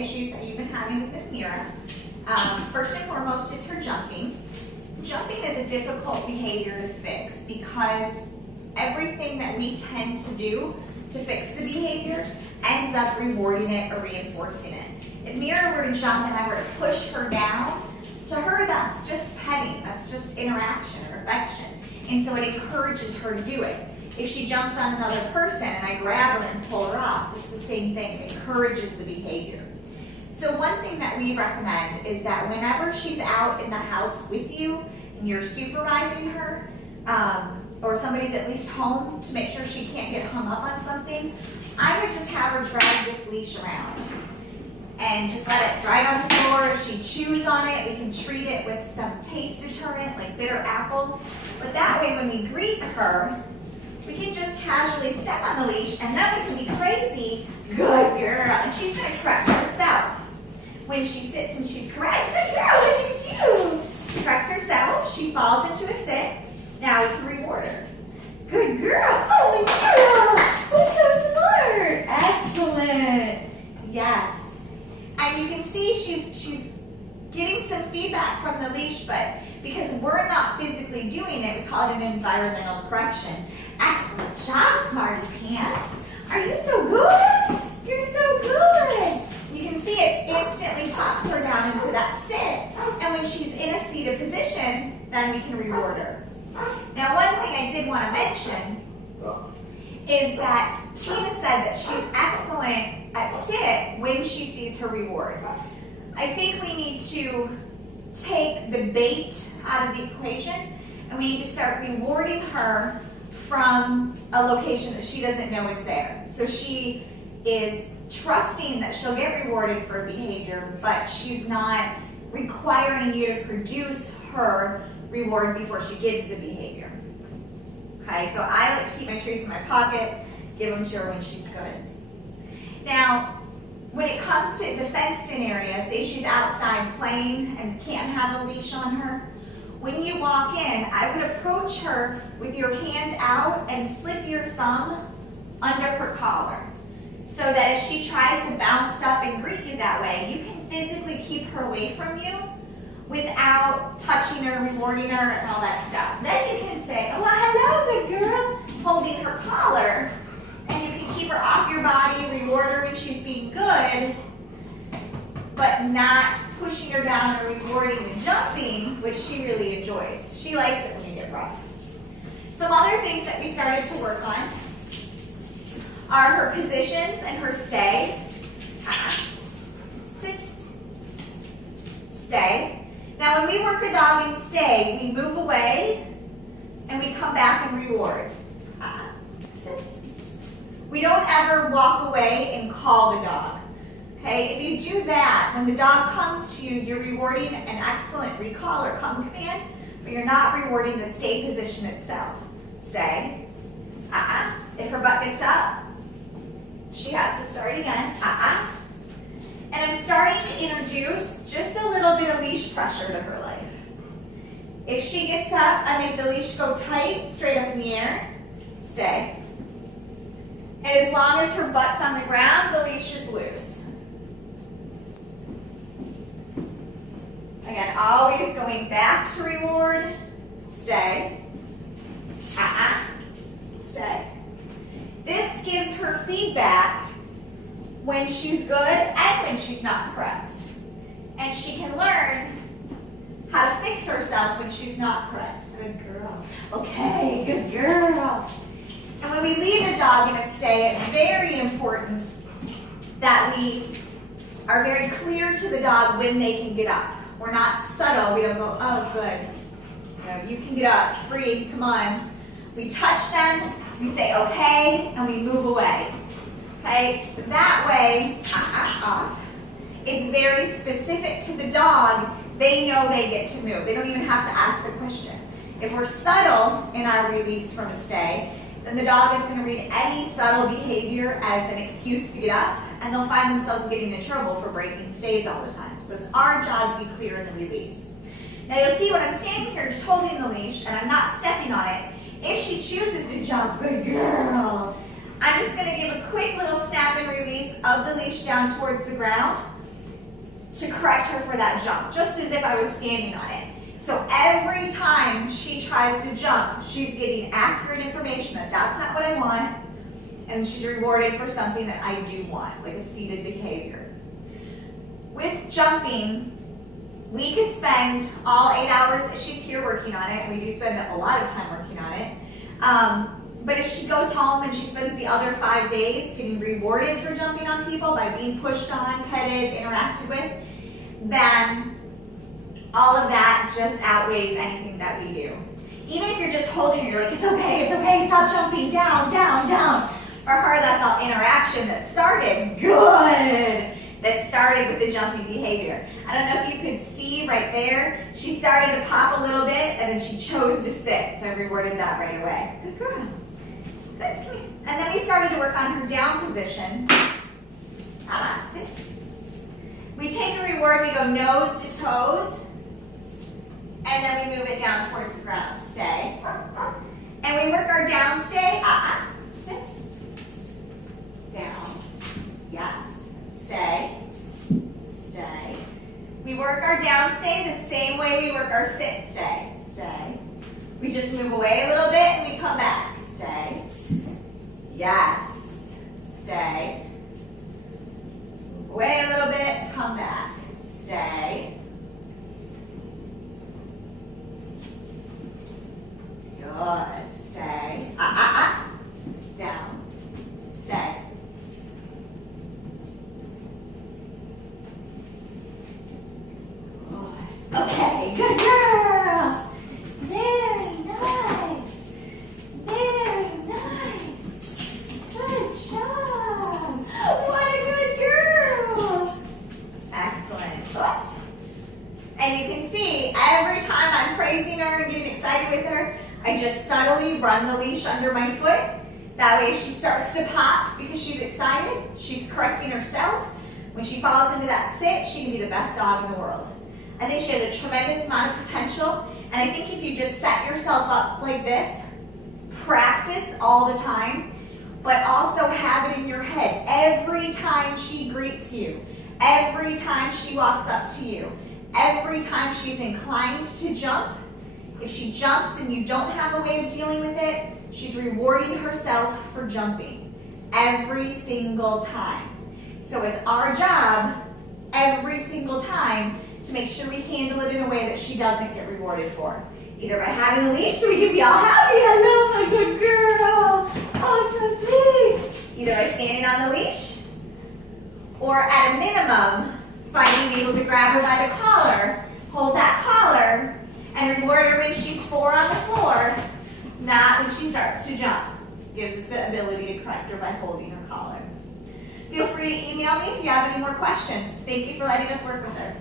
issues that you've been having with Miss Myra. First and foremost is her jumping. Jumping is a difficult behavior to fix because everything that we tend to do to fix the behavior ends up rewarding it or reinforcing it. If Myra were to jump and I were to push her down, to her that's just petting, that's just interaction or affection. And so it encourages her to do it. If she jumps on another person and I grab her and pull her off, it's the same thing, it encourages the behavior. So one thing that we recommend is that whenever she's out in the house with you and you're supervising her, or somebody's at least home to make sure she can't get hung up on something, I would just have her drag this leash around and just let it dry on the floor. If she chews on it, we can treat it with some taste deterrent like bitter apple. But that way when we greet her, we can just casually step on the leash and then we can be crazy. Good girl. And she's going to correct herself. When she sits and she's correct, good girl, what did you do? She corrects herself, she falls into a sit. Now we can reward her. Good girl. Oh, girl. That's so smart. Excellent. Yes. And you can see she's getting some feedback from the leash, but because we're not physically doing it, we call it an environmental correction. Excellent job, Smarty Pants. Are you so good? You're so good. You can see it instantly pops her down into that sit. And when she's in a seated position, then we can reward her. Now, one thing I did want to mention is that Tina said that she's excellent at sit when she sees her reward. I think we need to take the bait out of the equation and we need to start rewarding her from a location that she doesn't know is there. So she is trusting that she'll get rewarded for behavior, but she's not requiring you to produce her reward before she gives the behavior. Okay, so I like to keep my treats in my pocket, give them to her when she's good. Now, when it comes to the fenced-in area, say she's outside playing and can't have a leash on her, when you walk in, I would approach her with your hand out and slip your thumb under her collar, so that if she tries to bounce up and greet you that way, you can physically keep her away from you without touching her, rewarding her, and all that stuff. Then you can say, oh, well, hello, good girl, holding her collar, and you can keep her off your body, reward her when she's being good, but not pushing her down or rewarding the jumping, which she really enjoys. She likes it when you get rough. Some other things that we started to work on are her positions and her stay. Sit, stay. Now when we work a dog in stay, we move away and we come back and reward. Sit. We don't ever walk away and call the dog. Okay, if you do that, when the dog comes to you, you're rewarding an excellent recall or come command, but you're not rewarding the stay position itself. Stay. If her butt gets up, she has to start again. And I'm starting to introduce just a little bit of leash pressure to her life. If she gets up, I make the leash go tight, straight up in the air. Stay. And as long as her butt's on the ground, the leash is loose. Again, always going back to reward. Stay. Stay. This gives her feedback when she's good and when she's not correct. And she can learn how to fix herself when she's not correct. Good girl. Okay, good girl. And when we leave a dog in a stay, it's very important that we are very clear to the dog when they can get up. We're not subtle. We don't go, oh, good. You can get up, free, come on. We touch them, we say okay, and we move away. Okay? That way, off. It's very specific to the dog. They know they get to move. They don't even have to ask the question. If we're subtle in our release from a stay, then the dog is going to read any subtle behavior as an excuse to get up, and they'll find themselves getting in trouble for breaking stays all the time. So it's our job to be clear in the release. Now you'll see when I'm standing here just holding the leash and I'm not stepping on it, if she chooses to jump, good girl, I'm just going to give a quick little snap and release of the leash down towards the ground. to correct her for that jump, just as if I was standing on it. So every time she tries to jump, she's getting accurate information that that's not what I want, and she's rewarded for something that I do want, like a seated behavior. With jumping, we could spend all 8 hours that she's here working on it, and we do spend a lot of time working on it. But if she goes home and she spends the other 5 days getting rewarded for jumping on people by being pushed on, petted, interacted with, then all of that just outweighs anything that we do. Even if you're just holding her, you're like, it's okay, stop jumping, down, down, down. For her, that's all interaction that started good. That started with the jumping behavior. I don't know if you could see right there, she started to pop a little bit and then she chose to sit. So I rewarded that right away. Good girl. Good. And then we started to work on her down position. Sit. We take a reward, we go nose to toes, and then we move it down towards the ground. Stay. And we work our down stay. Sit. Down. Yes. Stay. Stay. We work our down stay the same way we work our sit stay. Stay. We just move away a little bit and we come back. Stay. Yes. Stay. Move away a little bit, come back. Stay. Good. Stay. Down. Stay. Okay, good girl. Very nice. Very nice. Good job. What a good girl. Excellent. Oops. And you can see every time I'm praising her and getting excited with her, I just subtly run the leash under my foot. That way if she starts to pop because she's excited, she's correcting herself. When she falls into that sit, she can be the best dog in the world. I think she has a tremendous amount of potential, and I think if you just set yourself up like this, practice all the time, but also have it in your head every time she greets you, every time she walks up to you, every time she's inclined to jump. If she jumps and you don't have a way of dealing with it, she's rewarding herself for jumping every single time. So it's our job every single time to make sure we handle it in a way that she doesn't get rewarded for. Either by having a leash so we can be all happy, I love my good girl, oh so sweet. Either by standing on the leash, or at a minimum, by being able to grab her by the collar, hold that collar, and reward her when she's 4 on the floor, not when she starts to jump. Gives us the ability to correct her by holding her collar. Feel free to email me if you have any more questions. Thank you for letting us work with her.